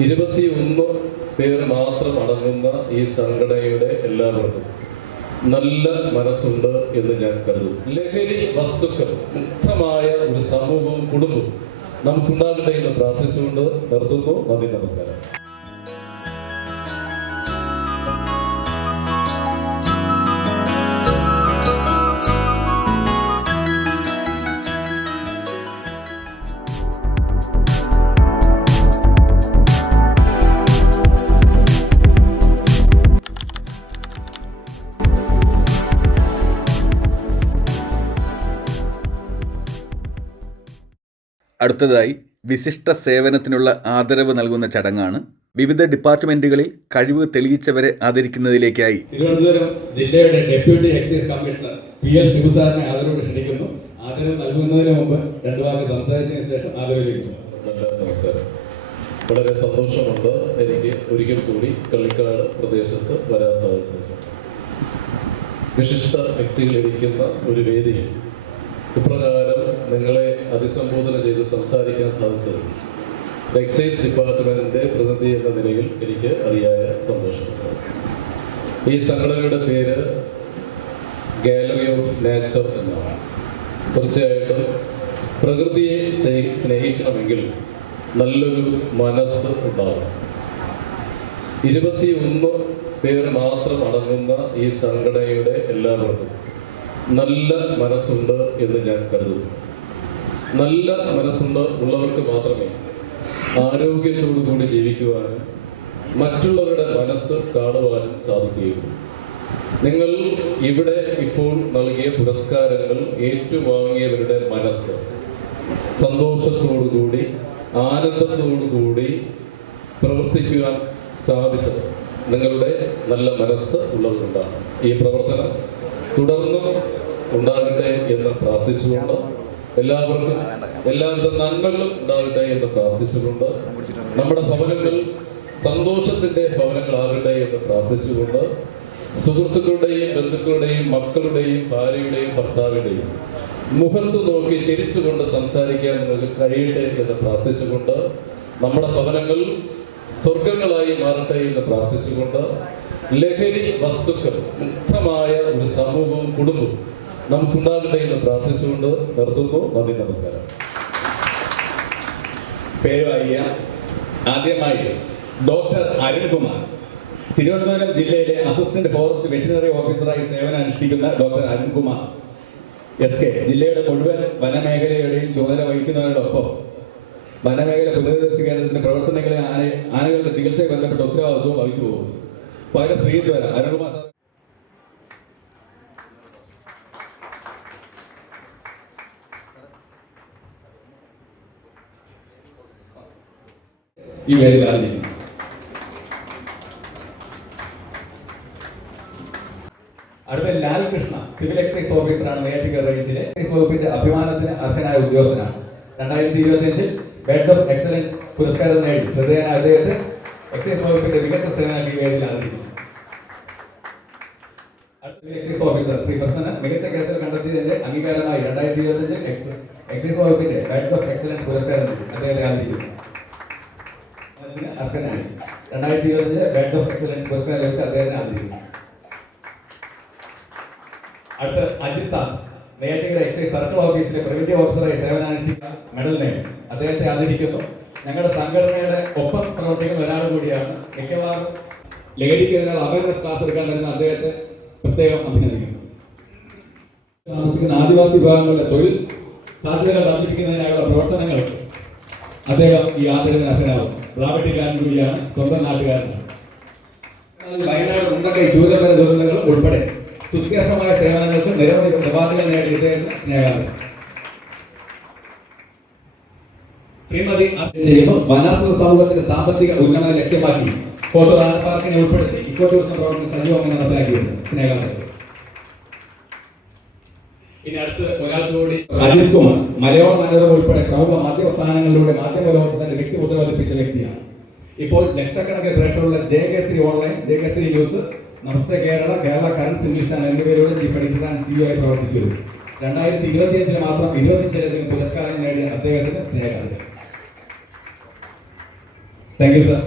21 പേര് മാത്രം അടങ്ങുന്ന ഈ സംഘടനയുടെ എല്ലാവർക്കും നല്ല മനസ്സുണ്ട് എന്ന് ഞാൻ കരുതുന്നു. ലഹരി വസ്തുക്കൾ മുക്തമായ ഒരു സമൂഹവും കുടുംബവും നമുക്കുണ്ടാകട്ടെ എന്ന് പ്രാർത്ഥിച്ചുകൊണ്ട് നിർത്തുന്നു. നന്ദി, നമസ്കാരം. അടുത്തതായി വിശിഷ്ട സേവനത്തിനുള്ള ആദരവ് നൽകുന്ന ചടങ്ങാണ്. വിവിധ ഡിപ്പാർട്ട്മെന്റുകളിൽ കഴിവ് തെളിയിച്ചവരെ ആദരിക്കുന്നതിലേക്കായി തിരുവനന്തപുരം ജില്ലയുടെ deputy excise commissioner PL Shibu സാറിനെ ആദരവോടെ ക്ഷണിക്കുന്നു. ആദരവ് നൽകുന്നതിന് മുമ്പ് രണ്ടു വാക്ക് സംസാരിച്ചതിന് ശേഷം ആദരവിലേക്ക്. നമസ്കാരം. വളരെ സന്തോഷമുണ്ട് എനിക്ക് ഒരിക്കൽ കൂടി കള്ളിക്കാട് പ്രദേശത്ത് വരാൻ സാധിച്ചത്. വിശിഷ്ട വ്യക്തികളിരിക്കുന്ന ഒരു വേദിയിൽ ഇപ്രകാരം നിങ്ങളെ അഭിസംബോധന ചെയ്ത് സംസാരിക്കാൻ സാധിച്ചത് എക്സൈസ് ഡിപ്പാർട്ട്മെന്റിന്റെ പ്രതിനിധി എന്ന നിലയിൽ എനിക്ക് അതിയായ സന്തോഷമുണ്ട്. ഈ സംഘടനയുടെ പേര് ഗാലറി ഓഫ് നേച്ചർ എന്നാണ്. തീർച്ചയായിട്ടും പ്രകൃതിയെ സ്നേഹിക്കണമെങ്കിൽ നല്ലൊരു മനസ്സ് ഉണ്ടാകണം. 21 പേര് മാത്രം അടങ്ങുന്ന ഈ സംഘടനയുടെ എല്ലാവർക്കും നല്ല മനസ്സുണ്ട് എന്ന് ഞാൻ കരുതുന്നു. നല്ല മനസ്സുണ്ട് ഉള്ളവർക്ക് മാത്രമേ ആരോഗ്യത്തോടു കൂടി ജീവിക്കുവാനും മറ്റുള്ളവരുടെ മനസ്സ് കാണുവാനും സാധിക്കുകയുള്ളൂ. നിങ്ങൾ ഇവിടെ ഇപ്പോൾ നൽകിയ പുരസ്കാരങ്ങൾ ഏറ്റുവാങ്ങിയവരുടെ മനസ്സ് സന്തോഷത്തോടുകൂടി ആനന്ദത്തോടുകൂടി പ്രവർത്തിക്കുവാൻ സാധിച്ചത് നിങ്ങളുടെ നല്ല മനസ്സ് ഉള്ളതുകൊണ്ടാണ്. ഈ പ്രവർത്തനം തുടർന്നും ഉണ്ടാകട്ടെ എന്ന് പ്രാർത്ഥിച്ചുകൊണ്ട് എല്ലാവർക്കും എല്ലാവിധ നന്മകളും ഉണ്ടാകട്ടെ എന്ന് പ്രാർത്ഥിച്ചുകൊണ്ട് നമ്മുടെ ഭവനങ്ങൾ സന്തോഷത്തിന്റെ ഭവനങ്ങളാകട്ടെ എന്ന് പ്രാർത്ഥിച്ചുകൊണ്ട് സുഹൃത്തുക്കളുടെയും ബന്ധുക്കളുടെയും മക്കളുടെയും ഭാര്യയുടെയും ഭർത്താവിൻ്റെയും മുഖത്ത് നോക്കി ചിരിച്ചുകൊണ്ട് സംസാരിക്കാൻ നിങ്ങൾക്ക് കഴിയട്ടെ എന്ന് പ്രാർത്ഥിച്ചുകൊണ്ട് നമ്മുടെ ഭവനങ്ങൾ സ്വർഗങ്ങളായി മാറട്ടെ എന്ന് പ്രാർത്ഥിച്ചുകൊണ്ട് ലഹരി വസ്തുക്കൾ മുക്തമായ ഒരു സമൂഹവും കുടുംബവും നമുക്കുണ്ടാകട്ടെ എന്ന് പ്രാർത്ഥിച്ചുകൊണ്ട് നിർത്തുന്നു. നന്ദി, നമസ്കാരം. പേര് ആദ്യമായി ഡോക്ടർ അരുൺകുമാർ, തിരുവനന്തപുരം ജില്ലയിലെ അസിസ്റ്റന്റ് ഫോറസ്റ്റ് വെറ്റിനറി ഓഫീസറായി സേവനമനുഷ്ഠിക്കുന്ന ഡോക്ടർ അരുൺകുമാർ SK ജില്ലയുടെ മുഴുവൻ വനമേഖലയുടെയും ചുമതല വഹിക്കുന്നതിനോടൊപ്പം വനമേഖല പുനരധിവാസ കേന്ദ്രത്തിന്റെ പ്രവർത്തനങ്ങളെ ആനകളുടെ ചികിത്സയെ ബന്ധപ്പെട്ട ഉത്തരവാദിത്വവും വഹിച്ചു പോകുന്നു. പകരം ശ്രീദ്വാര അരുൺകുമാർ ഈ വേദിയിൽ ആരംഭിക്കുന്നു. അടുത്ത ലാൽകൃഷ്ണ, സിവിൽ എക്സൈസ് ഓഫീസറാണ് നെയ്യാറ്റിൻകര റേഞ്ചിലെ എക്സൈസ് വകുപ്പിന്റെ അഭിമാനത്തിന് അർഹനായ ഉദ്യോഗസ്ഥനാണ്. 2025 ബെഡ് ഓഫ് എക്സലൻസ് പുരസ്കാരം നേടി ശ്രദ്ധേയനായ അദ്ദേഹത്തെ എക്സൈസ് വകുപ്പിന്റെ മികച്ച സേവനം ഈ വേദിയിൽ ആരംഭിക്കുന്നു. എക്സൈസ് ഓഫീസർ ശ്രീ പ്രസന്ന മികച്ച കേസുകൾ കണ്ടെത്തിയതിന്റെ അംഗീകാരമായി 2025 എക്സൈസ് വകുപ്പിന്റെ ബെഡ് ഓഫ് എക്സലൻസ് പുരസ്കാരം നേടി അദ്ദേഹത്തെ ആരംഭിക്കുന്നു. അർഹനായി 2025 ബെഡ് ഓഫ് എക്സലൻസ് പുരസ്കാരം ലഭിച്ച അദ്ദേഹത്തെ ആരംഭിക്കുന്നു. അടുത്ത അജിത്ത, നെയ്യാറ്റിൻകര എക്സൈസ് സർക്കിൾ ഓഫീസിലെ പ്രിവന്റീവ് ഓഫീസറായി സേവനമനുഷ്ഠിക്കുന്ന മെഡൽ നേടി അദ്ദേഹത്തെ ആദരിക്കുന്നു. ഞങ്ങളുടെ സംഘടനയുടെ ഒപ്പം പ്രവർത്തിക്കുന്ന ഒരാൾ കൂടിയാണ്. മിക്കവാറും ലഹരിക്കെതിരെ അവയർനെസ് ക്ലാസ് എടുക്കാൻ വരുന്ന അദ്ദേഹത്തെ പ്രത്യേകം അഭിനന്ദിക്കുന്നു. താമസിക്കുന്ന ആദിവാസി വിഭാഗങ്ങളുടെ തൊഴിൽ സാധ്യതകൾ വർദ്ധിപ്പിക്കുന്നതിനായുള്ള പ്രവർത്തനങ്ങൾ അദ്ദേഹം ഈ ആദരവിന് അർഹനാകും. പ്ലാവട്ടിക്കാരൻ കൂടിയാണ്, സ്വന്തം നാട്ടുകാരനാണ്. വയനാട് ഉണ്ടക്കൈ ചൂരമര ദുരന്തങ്ങളും ഉൾപ്പെടെ സുത്യർഹമായ സേവനങ്ങൾക്ക് നിരവധി അവാർഡുകൾ നേടിയ ഇദ്ദേഹത്തിന് സ്നേഹാദരം. ശ്രീമതി വനാശ്രമ സമൂഹത്തിന്റെ സാമ്പത്തിക ഉന്നമനം ലക്ഷ്യമാക്കി കോട്ടൂർ ആന പാർക്കിനെ ഉൾപ്പെടുത്തി ഇക്കോ ടൂറിസം പ്രവർത്തനം സജീവമായി നടപ്പിലാക്കിയിരുന്നു. സ്നേഹാദരം. ഇനി അടുത്ത് ഒരാൾക്ക് കൂടി അജിത് കുമാർ, മലയാള മനോരമ ഉൾപ്പെടെ പ്രമുഖ മാധ്യമ സ്ഥാനങ്ങളിലൂടെ മാധ്യമ ലോകത്ത് തന്റെ വ്യക്തിമുദ്ര പതിപ്പിച്ച വ്യക്തിയാണ്. ഇപ്പോൾ ലക്ഷക്കണക്കിന് പ്രേക്ഷകരുള്ള JKശ്രീ ഓൺലൈൻ, JKശ്രീ news, Namaste Kerala, Kerala currents English channel എന്നിവയിലൂടെ ചീഫ് എഡിറ്റർ ആൻഡ് CEO ആയി പ്രവർത്തിച്ചു. 2025 മാത്രം 25 പുരസ്കാരം നേടിയ അദ്ദേഹത്തിന് സ്നേഹാദരം. Thank you sir.